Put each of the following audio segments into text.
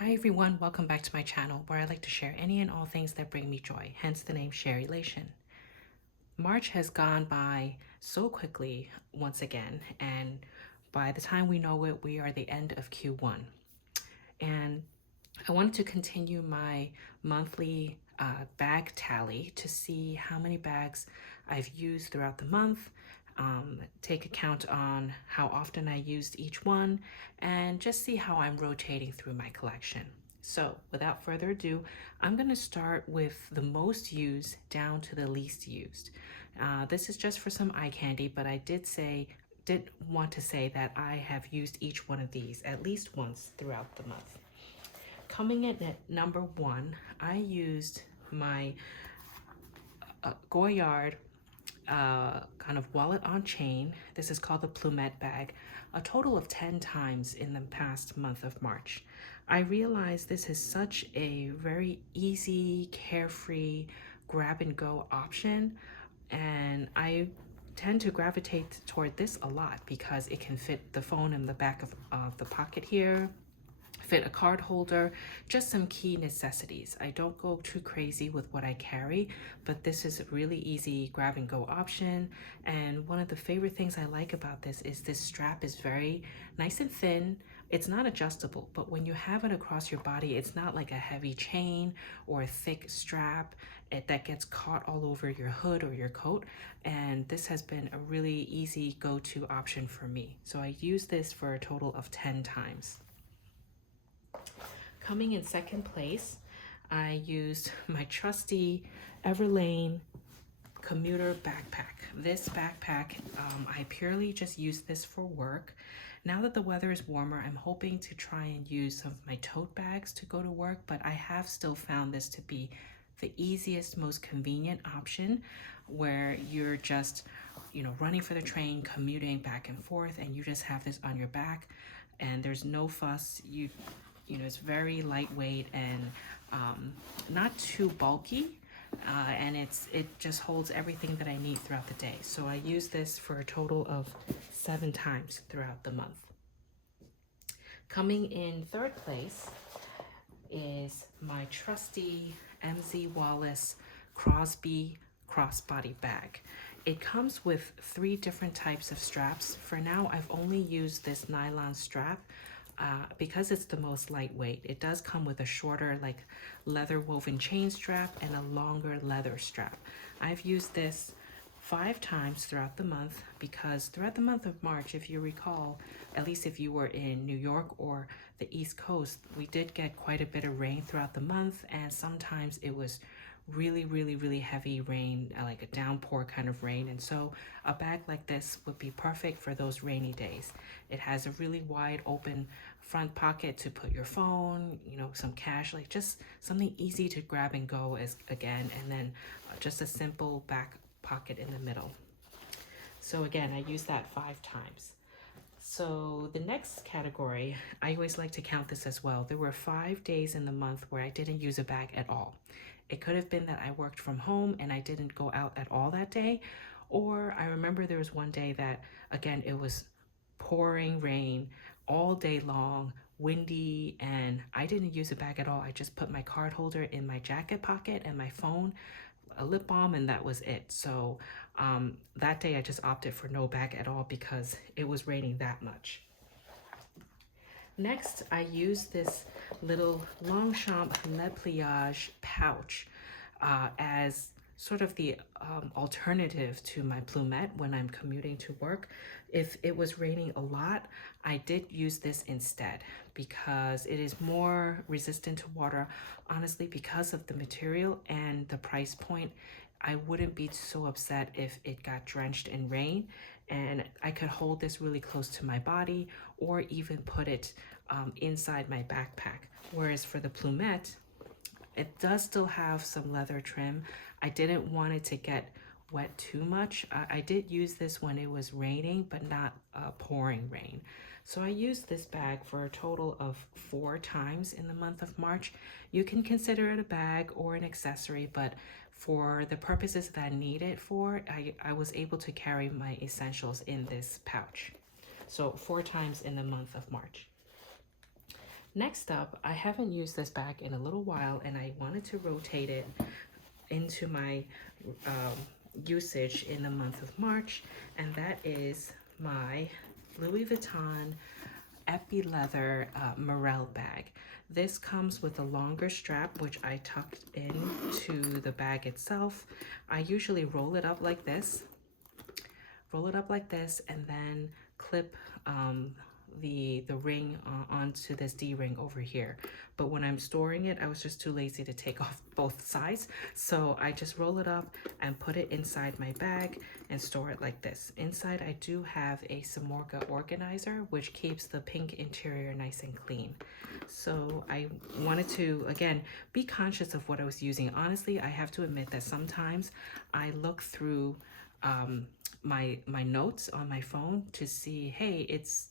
Hi everyone, welcome back to my channel where I like to share any and all things that bring me joy, hence the name Sharelation. March has gone by so quickly once again, and by the time we know it, we are the end of Q1. And I wanted to continue my monthly bag tally to see how many bags I've used throughout the month, take account on how often I used each one, and just see how I'm rotating through my collection. So without further ado, I'm going to start with the most used down to the least used. This is just for some eye candy, but I did want to say that I have used each one of these at least once throughout the month. Coming in at number one, I used my Goyard kind of wallet on chain. This is called the Plumette bag, a total of 10 times in the past month of March. I realized this is such a very easy, carefree, grab and go option, and I tend to gravitate toward this a lot because it can fit the phone in the back of the pocket here, fit a card holder, just some key necessities. I don't go too crazy with what I carry, but this is a really easy grab and go option. And one of the favorite things I like about this is this strap is very nice and thin. It's not adjustable, but when you have it across your body, it's not like a heavy chain or a thick strap that gets caught all over your hood or your coat. And this has been a really easy go-to option for me. So I use this for a total of 10 times. Coming in second place, I used my trusty Everlane Commuter backpack. This backpack, I purely just use this for work. Now that the weather is warmer, I'm hoping to try and use some of my tote bags to go to work, but I have still found this to be the easiest, most convenient option where you're just, running for the train, commuting back and forth, and you just have this on your back and there's no fuss. It's very lightweight and not too bulky, and it just holds everything that I need throughout the day. So I use this for a total of 7 times throughout the month. Coming in third place is my trusty Wallace Crosby crossbody bag. It comes with 3 different types of straps. For now, I've only used this nylon strap because it's the most lightweight. It does come with a shorter, like leather woven chain strap and a longer leather strap. I've used this 5 times throughout the month because throughout the month of March, if you recall, at least if you were in New York or the East Coast, we did get quite a bit of rain throughout the month, and sometimes it was really heavy rain, like a downpour kind of rain. And so a bag like this would be perfect for those rainy days. It has a really wide open front pocket to put your phone, some cash, like just something easy to grab and go and then just a simple back pocket in the middle. So again, I use that 5 times. So the next category, I always like to count this as well. There were 5 days in the month where I didn't use a bag at all. It could have been that I worked from home and I didn't go out at all that day. Or I remember there was one day that, again, it was pouring rain all day long, windy, and I didn't use a bag at all. I just put my card holder in my jacket pocket and my phone, a lip balm, and that was it. So that day I just opted for no bag at all because it was raining that much. Next, I use this little Longchamp Le Plage pouch as sort of the alternative to my plumette when I'm commuting to work. If it was raining a lot, I did use this instead because it is more resistant to water, honestly, because of the material and the price point. I wouldn't be so upset if it got drenched in rain, and I could hold this really close to my body or even put it inside my backpack. Whereas for the plumette, it does still have some leather trim. I didn't want it to get wet too much. I did use this when it was raining, but not pouring rain. So I used this bag for a total of 4 times in the month of March. You can consider it a bag or an accessory, but for the purposes that I need it for, I was able to carry my essentials in this pouch. So 4 times in the month of March. Next up, I haven't used this bag in a little while and I wanted to rotate it into my usage in the month of March, and that is my Louis Vuitton Epi Leather Morel bag. This comes with a longer strap, which I tucked into the bag itself. I usually roll it up like this, and then clip the ring onto this D-ring over here. But when I'm storing it, I was just too lazy to take off both sides. So I just roll it up and put it inside my bag and store it like this. Inside, I do have a Samorga organizer, which keeps the pink interior nice and clean. So I wanted to, again, be conscious of what I was using. Honestly, I have to admit that sometimes I look through my notes on my phone to see, hey, it's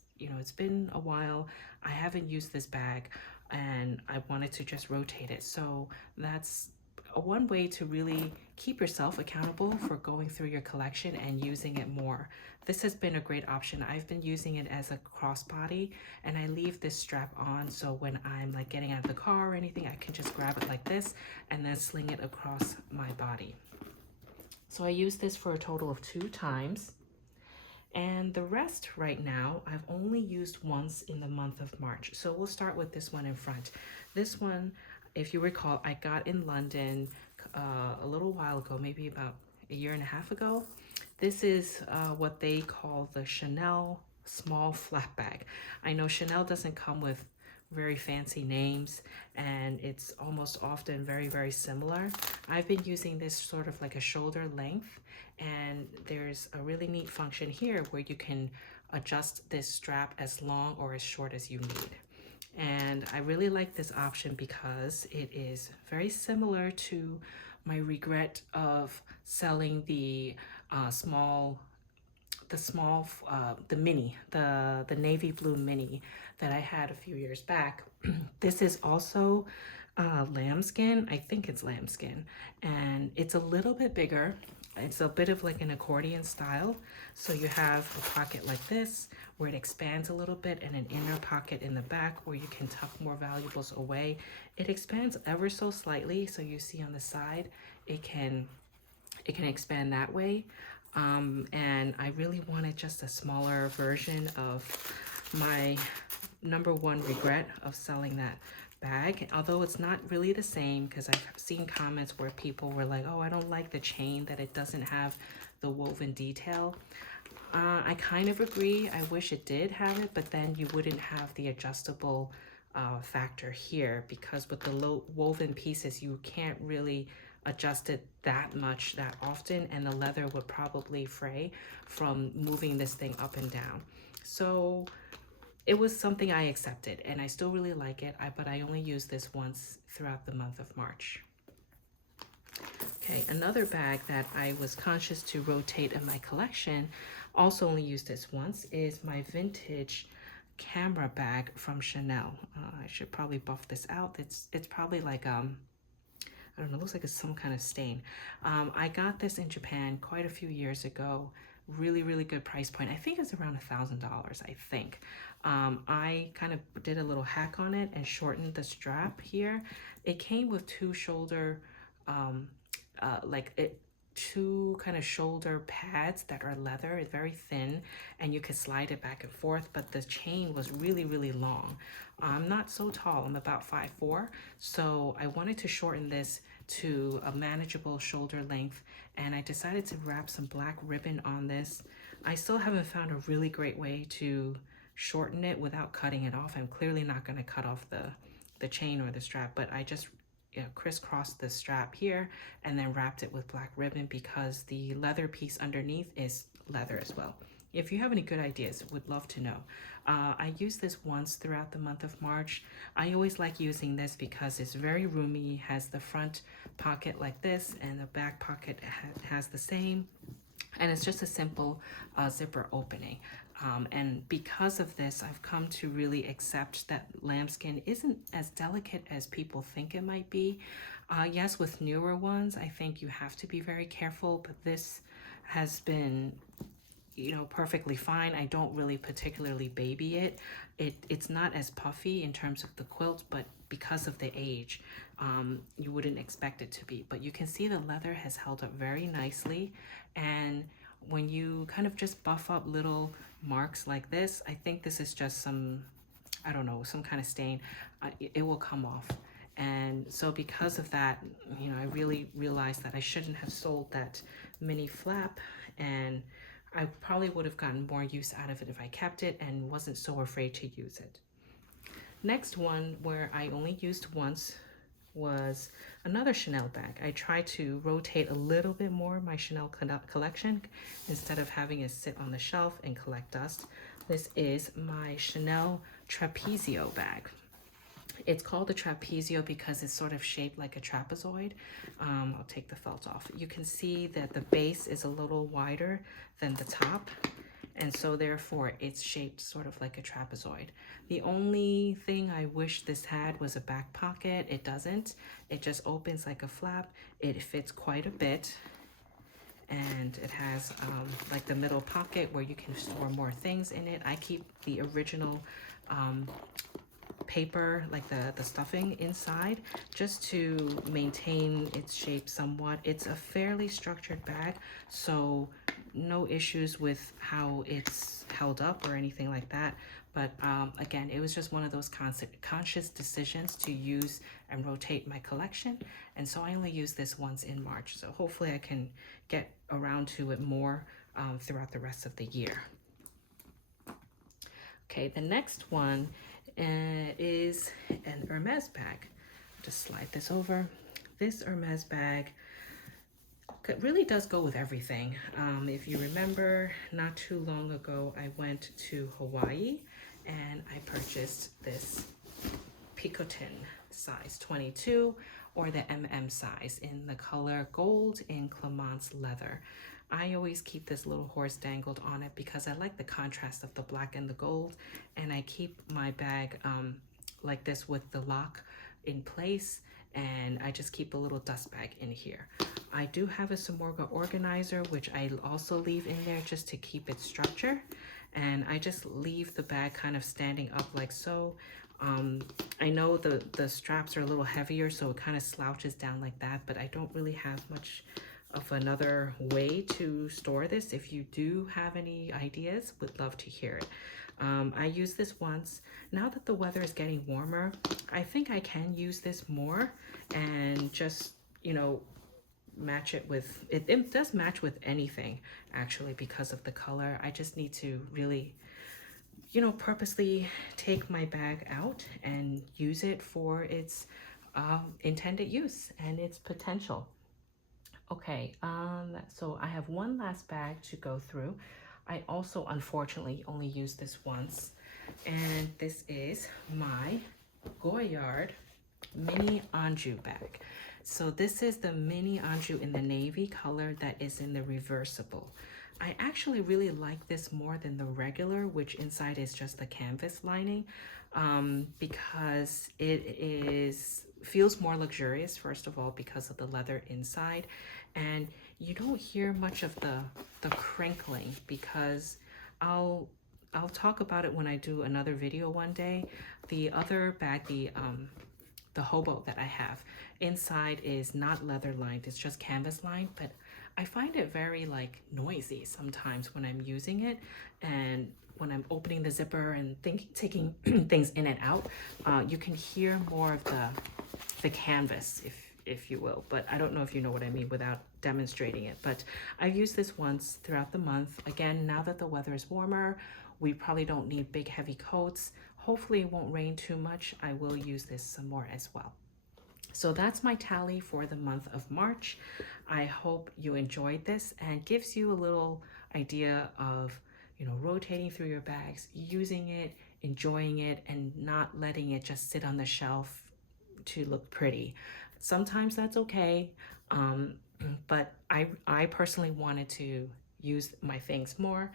been a while, I haven't used this bag and I wanted to just rotate it. So that's one way to really keep yourself accountable for going through your collection and using it more. This has been a great option. I've been using it as a crossbody, and I leave this strap on so when I'm like getting out of the car or anything, I can just grab it like this and then sling it across my body. So I used this for a total of 2 times. And the rest right now, I've only used once in the month of March. So we'll start with this one in front. This one, if you recall, I got in London a little while ago, maybe about a year and a half ago. This is what they call the Chanel small flat bag. I know Chanel doesn't come with very fancy names and it's almost often very, very similar. I've been using this sort of like a shoulder length, and there's a really neat function here where you can adjust this strap as long or as short as you need. And I really like this option because it is very similar to my regret of selling the navy blue mini that I had a few years back. This is also lambskin. I think it's lambskin, and it's a little bit bigger. It's a bit of like an accordion style. So you have a pocket like this where it expands a little bit, and an inner pocket in the back where you can tuck more valuables away. It expands ever so slightly, so you see on the side it can expand that way. And I really wanted just a smaller version of my number one regret of selling that bag, although it's not really the same, because I've seen comments where people were like, oh, I don't like the chain, that it doesn't have the woven detail. I kind of agree. I wish it did have it, but then you wouldn't have the adjustable factor here, because with the low woven pieces, you can't really adjust it that much that often, and the leather would probably fray from moving this thing up and down. So it was something I accepted, and I still really like it, but I only used this once throughout the month of March. Okay, another bag that I was conscious to rotate in my collection, also only used this once, is my vintage camera bag from Chanel. I should probably buff this out. It's probably like I don't know, looks like it's some kind of stain. I got this in Japan quite a few years ago. Really, really good price point. I think it's around $1,000, I think. I kind of did a little hack on it and shortened the strap here. It came with two shoulder, two kind of shoulder pads that are leather. It's very thin, and you could slide it back and forth, but the chain was really, really long. I'm not so tall. I'm about 5'4", so I wanted to shorten this to a manageable shoulder length, and I decided to wrap some black ribbon on this. I still haven't found a really great way to shorten it without cutting it off. I'm clearly not going to cut off the chain or the strap, but I just crisscrossed the strap here and then wrapped it with black ribbon, because the leather piece underneath is leather as well. If you have any good ideas, would love to know. I used this once throughout the month of March. I always like using this because it's very roomy, has the front pocket like this, and the back pocket has the same. And it's just a simple zipper opening. And because of this, I've come to really accept that lambskin isn't as delicate as people think it might be. Yes, with newer ones, I think you have to be very careful, but this has been you know, perfectly fine. I don't really particularly baby it. It's not as puffy in terms of the quilt, but because of the age, you wouldn't expect it to be. But you can see the leather has held up very nicely. And when you kind of just buff up little marks like this, I think this is just some, I don't know, some kind of stain, it will come off. And so because of that, you know, I really realized that I shouldn't have sold that mini flap, and I probably would have gotten more use out of it if I kept it and wasn't so afraid to use it. Next one, where I only used once, was another Chanel bag. I tried to rotate a little bit more my Chanel collection instead of having it sit on the shelf and collect dust. This is my Chanel Trapezio bag. It's called the Trapezio because it's sort of shaped like a trapezoid. I'll take the felt off. You can see that the base is a little wider than the top, and so therefore it's shaped sort of like a trapezoid. The only thing I wish this had was a back pocket. It doesn't. It just opens like a flap. It fits quite a bit, and it has like the middle pocket where you can store more things in it. I keep the original paper, like the stuffing inside, just to maintain its shape somewhat. It's a fairly structured bag, so no issues with how it's held up or anything like that. But again, it was just one of those conscious decisions to use and rotate my collection, and so I only used this once in March, so hopefully I can get around to it more throughout the rest of the year. Okay, the next one is an Hermes bag. Just slide this over. This Hermes bag really does go with everything. If you remember, not too long ago, I went to Hawaii and I purchased this Picotin size 22, or the size in the color gold in Clemence leather. I always keep this little horse dangled on it because I like the contrast of the black and the gold, and I keep my bag like this with the lock in place, and I just keep a little dust bag in here. I do have a Samorga organizer, which I also leave in there just to keep its structure, and I just leave the bag kind of standing up like so. I know the straps are a little heavier, so it kind of slouches down like that, but I don't really have much of another way to store this. If you do have any ideas, would love to hear it. I used this once. Now that the weather is getting warmer, I think I can use this more and just, you know, match it with, it does match with anything actually because of the color. I just need to really, you know, purposely take my bag out and use it for its intended use and its potential. Okay, so I have one last bag to go through. I also unfortunately only used this once, and this is my Goyard mini Anjou bag. So this is the mini Anjou in the navy color that is in the reversible. I actually really like this more than the regular, which inside is just the canvas lining, because it feels more luxurious, first of all, because of the leather inside, and you don't hear much of the crinkling, because I'll talk about it when I do another video one day. The other bag, the hobo that I have, inside is not leather lined, it's just canvas lined, but I find it very like noisy sometimes when I'm using it, and when I'm opening the zipper and taking things in and out, you can hear more of the canvas, if you will, but I don't know if you know what I mean without demonstrating it. But I've used this once throughout the month. Again, now that the weather is warmer, we probably don't need big heavy coats. Hopefully it won't rain too much. I will use this some more as well. So that's my tally for the month of March. I hope you enjoyed this and gives you a little idea of, you know, rotating through your bags, using it, enjoying it, and not letting it just sit on the shelf to look pretty. Sometimes that's okay, but I personally wanted to use my things more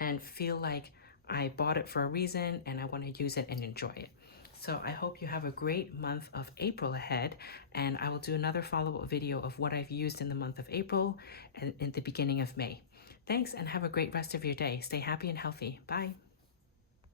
and feel like I bought it for a reason and I want to use it and enjoy it. So I hope you have a great month of April ahead, and I will do another follow-up video of what I've used in the month of April and in the beginning of May. Thanks, and have a great rest of your day. Stay happy and healthy. Bye.